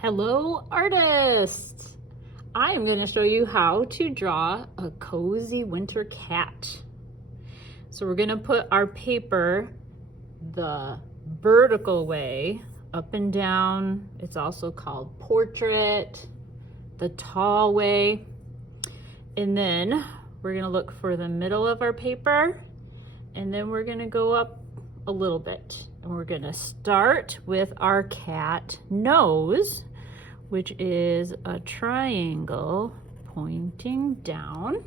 Hello, artists! I am going to show you how to draw a cozy winter cat. So we're going to put our paper the vertical way, up and down. It's also called portrait, the tall way. And then we're going to look for the middle of our paper, and then we're going to go up a little bit. And we're going to start with our cat nose, which is a triangle pointing down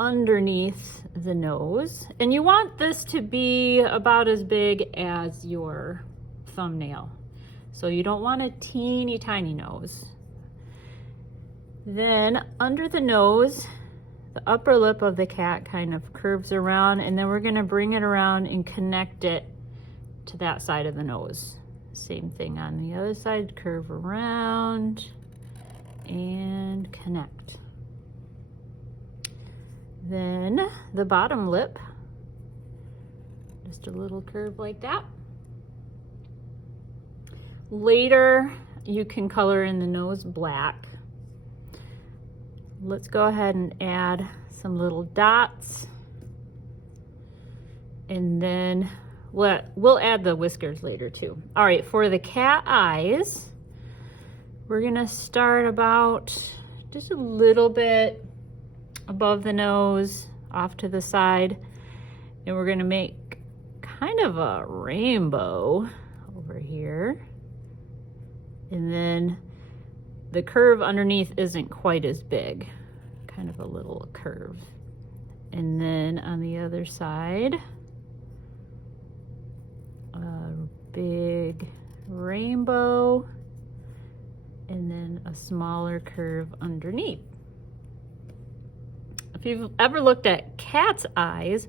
underneath the nose. And you want this to be about as big as your thumbnail. So you don't want a teeny tiny nose. Then under the nose, the upper lip of the cat kind of curves around, and then we're gonna bring it around and connect it to that side of the nose. Same thing on the other side, curve around and connect. Then the bottom lip, just a little curve like that. Later, you can color in the nose black. Let's go ahead and add some little dots. And then we'll add the whiskers later too. All right, for the cat eyes, we're gonna start about just a little bit above the nose, off to the side, and we're gonna make kind of a rainbow over here. And then the curve underneath isn't quite as big, kind of a little curve. And then on the other side, a big rainbow, and then a smaller curve underneath. If you've ever looked at cat's eyes,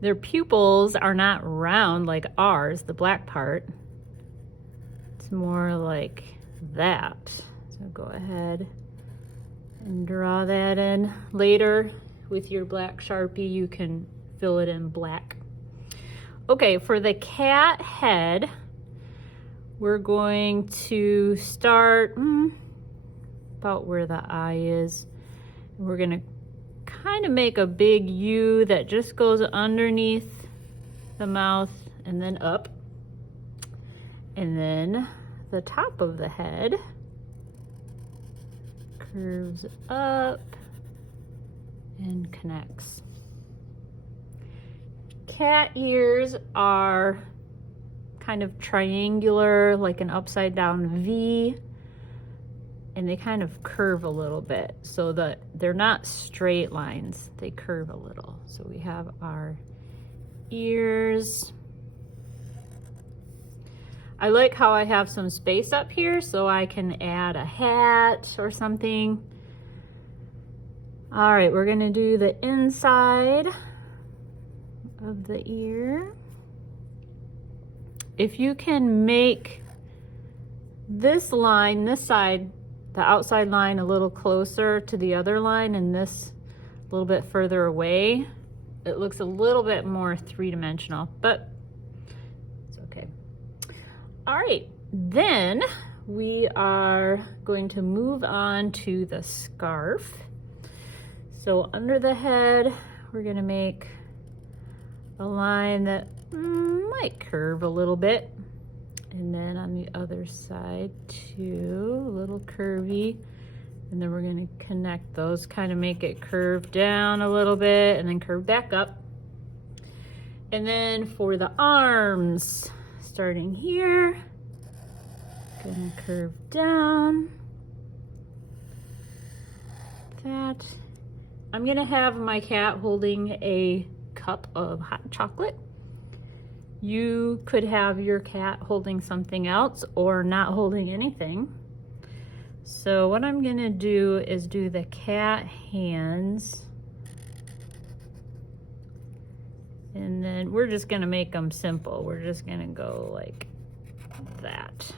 their pupils are not round like ours, the black part. It's more like that. So go ahead and draw that in. Later with your black Sharpie, you can fill it in black. Okay, for the cat head, we're going to start about where the eye is. We're gonna kind of make a big U that just goes underneath the mouth and then up. And then the top of the head curves up and connects. Cat ears are kind of triangular, like an upside down V, and they kind of curve a little bit so that they're not straight lines, they curve a little. So we have our ears. I like how I have some space up here so I can add a hat or something. All right, we're gonna do the inside of the ear. If you can make this line, this side, the outside line a little closer to the other line and this a little bit further away, it looks a little bit more three-dimensional, but it's okay. All right, then we are going to move on to the scarf. So under the head, we're gonna make a line that might curve a little bit. And then on the other side too, a little curvy. And then we're gonna connect those, kind of make it curve down a little bit and then curve back up. And then for the arms, starting here, gonna curve down, that. I'm gonna have my cat holding a cup of hot chocolate. You could have your cat holding something else or not holding anything. So what I'm gonna do is do the cat hands. And then we're just gonna make them simple. We're just gonna go like that.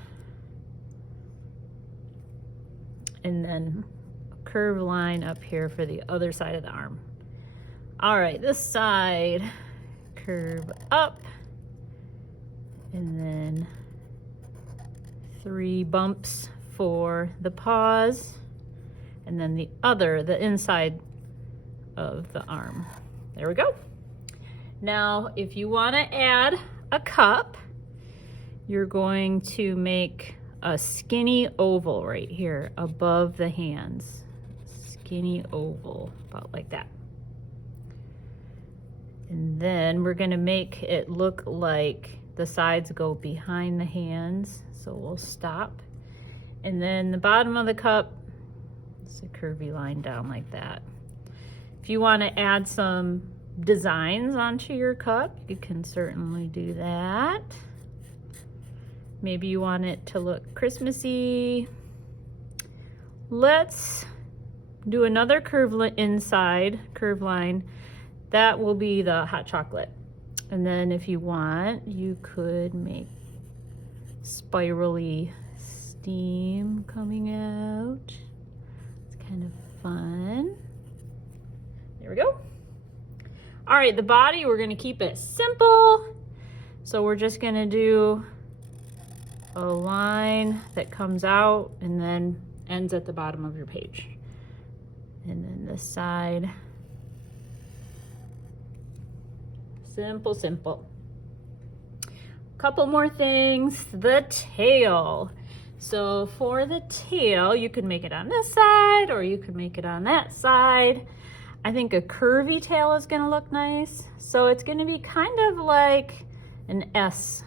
And then a curved line up here for the other side of the arm. All right, this side, curve up, and then 3 bumps for the paws, and then the inside of the arm. There we go. Now, if you want to add a cup, you're going to make a skinny oval right here above the hands. Skinny oval, about like that. And then we're going to make it look like the sides go behind the hands. So we'll stop. And then the bottom of the cup, it's a curvy line down like that. If you want to add some designs onto your cup, you can certainly do that. Maybe you want it to look Christmassy. Let's do another curve line. That will be the hot chocolate. And then if you want, you could make spirally steam coming out. It's kind of fun. There we go. All right, the body, we're gonna keep it simple. So we're just gonna do a line that comes out and then ends at the bottom of your page. And then this side, simple, simple. Couple more things, the tail. So for the tail, you could make it on this side or you could make it on that side. I think a curvy tail is gonna look nice. So it's gonna be kind of like an S.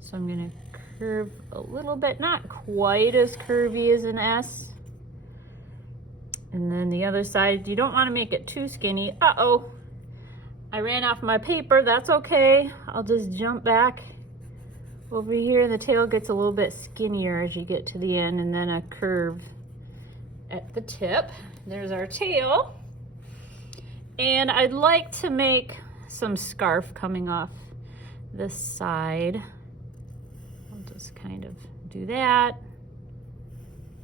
So I'm gonna curve a little bit, not quite as curvy as an S. And then the other side, you don't wanna make it too skinny. Uh-oh, I ran off my paper, that's okay. I'll just jump back over here. The tail gets a little bit skinnier as you get to the end, and then a curve at the tip. There's our tail. And I'd like to make some scarf coming off this side. I'll just kind of do that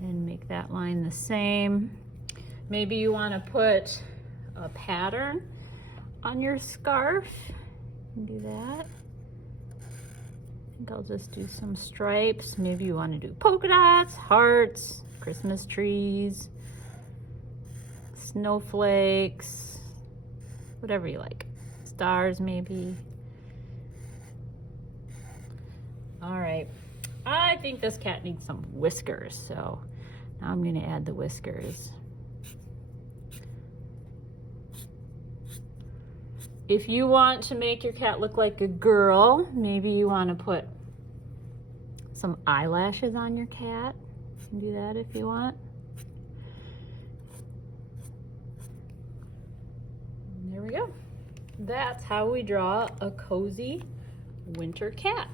and make that line the same. Maybe you want to put a pattern on your scarf. You can do that. I think I'll just do some stripes. Maybe you want to do polka dots, hearts, Christmas trees, snowflakes, whatever you like. Stars, maybe. All right. I think this cat needs some whiskers, so now I'm going to add the whiskers. If you want to make your cat look like a girl, maybe you want to put some eyelashes on your cat. You can do that if you want. There we go. That's how we draw a cozy winter cat.